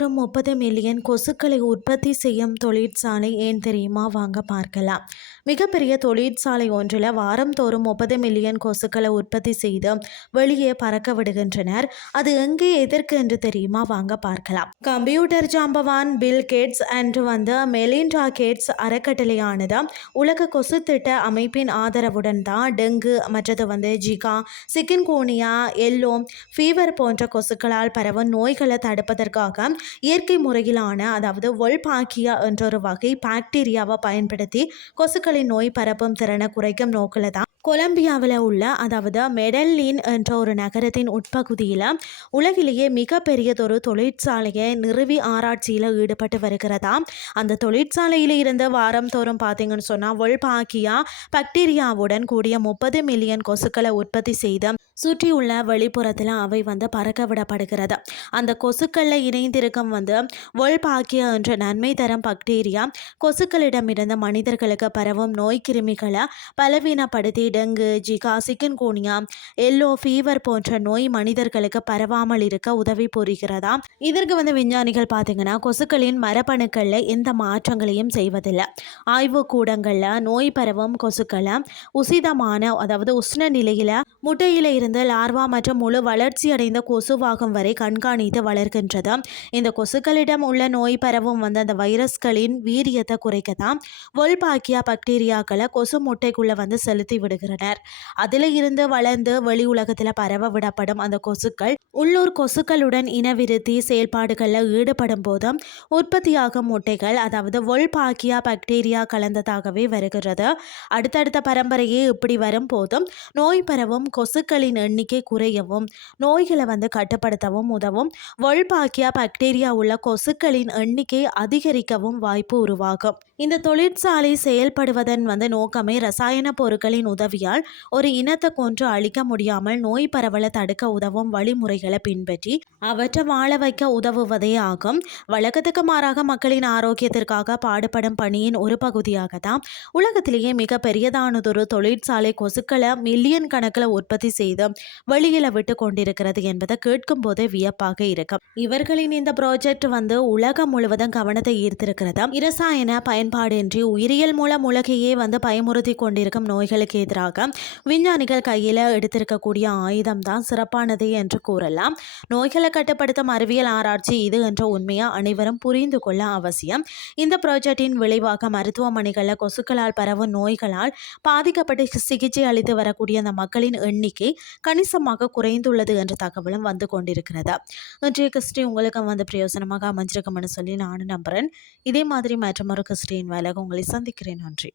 வாரந்தோறும் 30 மில்லியன் கொசுக்களை உற்பத்தி செய்யும் தொழிற்சாலை ஏன் தெரியுமா? வாங்க பார்க்கலாம். மிகப்பெரிய தொழிற்சாலை ஒன்றில் வாரந்தோறும் 30 மில்லியன் கொசுக்களை உற்பத்தி செய்து வெளியே பறக்க விடுகின்றனர். அது எங்கே, எதற்கு என்று தெரியுமா? வாங்க பார்க்கலாம். கம்ப்யூட்டர் ஜாம்பவான் பில் கேட்ஸ் அன்று மெலிண்டா கேட்ஸ் அறக்கட்டளையானது உலக கொசு திட்ட அமைப்பின் ஆதரவுடன் தான் டெங்கு, மற்றது ஜிகா, சிக்கன்கூனியா, எல்லோ ஃபீவர் போன்ற கொசுக்களால் பரவும் நோய்களை தடுப்பதற்காக இயற்கை முறையிலான ஒல்பாக்கியா என்ற ஒரு வகை பாக்டீரியாவை பயன்படுத்தி கொசுக்களின் நோய் பரப்பும் திறனை குறைக்கும் நோக்கில் தான் கொலம்பியாவில் உள்ள மெடல்லின் என்ற ஒரு நகரத்தின் உட்பகுதியில் உலகிலேயே மிகப்பெரியதொரு தொழிற்சாலையை நிறுவி ஆராய்ச்சியில் ஈடுபட்டு வருகிறதா. அந்த தொழிற்சாலையில் இருந்து வாரம் தோறும் பார்த்தீங்கன்னு சொன்னால் ஒல்பாக்கியா பாக்டீரியாவுடன் கூடிய 30 மில்லியன் கொசுக்களை உற்பத்தி செய்து சுற்றியுள்ள வெளிப்புறத்தில் அவை பறக்க விடப்படுகிறது. அந்த கொசுக்களில் இணைந்திருக்கும் ஒல்பாக்கியா என்ற நன்மை தரும் பாக்டீரியா கொசுக்களிடமிருந்து மனிதர்களுக்கு பரவும் நோய் கிருமிகளை பலவீனப்படுத்தி டெங்கு, ஜிகா, சிக்கன்கூனியா, எல்லோ ஃபீவர் போன்ற நோய் மனிதர்களுக்கு பரவாமல் இருக்க உதவி புரிகிறதா. இதற்கு விஞ்ஞானிகள் பார்த்தீங்கன்னா கொசுக்களின் மரபணுக்களில் எந்த மாற்றங்களையும் செய்வதில்லை. ஆய்வு கூடங்களில் நோய் பரவும் கொசுக்களை உசிதமான உஷ்ண நிலையில் முட்டையில இருந்து லார்வா மற்றும் முழு வளர்ச்சி அடைந்த கொசுவாகும் வரை கண்காணித்து வளர்க்கின்றது. இந்த கொசுக்களிடம் உள்ள நோய் பரவும் அந்த வைரஸ்களின் வீரியத்தை குறைக்கத்தான் ஒல்பாக்கியா பாக்டீரியாக்களை கொசு முட்டைக்குள்ள செலுத்தி விடுகிறனர். அதில் இருந்து வளர்ந்து வெளி உலகத்தில் பரவ விடப்படும் அந்த கொசுக்கள் உள்ளூர் கொசுக்களுடன் இனவிருத்தி செயல்பாடுகளில் ஈடுபடும் போது உற்பத்தியாகும் முட்டைகள் ஒல்பாக்கியா பாக்டீரியா கலந்ததாகவே வருகிறது. அடுத்தடுத்த பரம்பரையே இப்படி வரும் போதும் நோய் பரவும் கொசுக்களின் எண்ணிக்கை குறையவும் நோய்களை கட்டுப்படுத்தவும் உதவும். ஒல்பாக்கியா பாக்டீரியா உள்ள கொசுக்களின் எண்ணிக்கை அதிகரிக்கவும் வாய்ப்பு உருவாகும். இந்த தொழிற்சாலை செயல்படுவதன் நோக்கமே ரசாயன பொருட்களின் உதவியால் ஒரு இனத்தை கொன்று அழிக்க முடியாமல் நோய் பரவலை தடுக்க உதவும் வழிமுறைகளை பின்பற்றி அவற்றை வாழ வைக்க உதவுவதே ஆகும். வழக்கத்துக்கு மாறாக மக்களின் ஆரோக்கியத்திற்காக பாடுபடும் பணியின் ஒரு பகுதியாக தான் உலகத்திலேயே மிக பெரியதானதொரு தொழிற்சாலை கொசுக்களை மில்லியன் கணக்கில் உற்பத்தி செய்து வெளியில விட்டு கொண்டிருக்கிறது என்பதை கேட்கும் போதே வியப்பாக இருக்கும். இவர்களின் இந்த ப்ராஜெக்ட் உலகம் முழுவதும் கவனத்தை ஈர்த்திருக்கிறது. இரசாயன பயன்பாடின்றி உயிரியல் மூலம் உலகையே பயமுறுத்தி கொண்டிருக்கும் நோய்களுக்கு எதிராக விஞ்ஞானிகள் கையில் எடுத்திருக்கக்கூடிய ஆயுதம் தான் சிறப்பானது என்று கூறலாம். நோய்களை கட்டுப்படுத்தும் அறிவியல் ஆராய்ச்சி இது என்ற உண்மையை அனைவரும் புரிந்து கொள்ள அவசியம். இந்த ப்ராஜெக்டின் விளைவாக மருத்துவமனைகளில் கொசுக்களால் பரவும் நோய்களால் பாதிக்கப்பட்டு சிகிச்சை அளித்து வரக்கூடிய அந்த மக்களின் எண்ணிக்கை கணிசமாக குறைந்துள்ளது என்ற தகவலும் கொண்டிருக்கிறது. இன்றைய கிறிஸ்டி உங்களுக்கு பிரயோசனமாக அமைஞ்சிருக்கும்னு சொல்லி நானும் நம்புகிறேன். இதே மாதிரி மற்றொரு கிறிஸ்டியின் வேலைக்கு உங்களை சந்திக்கிறேன். நன்றி.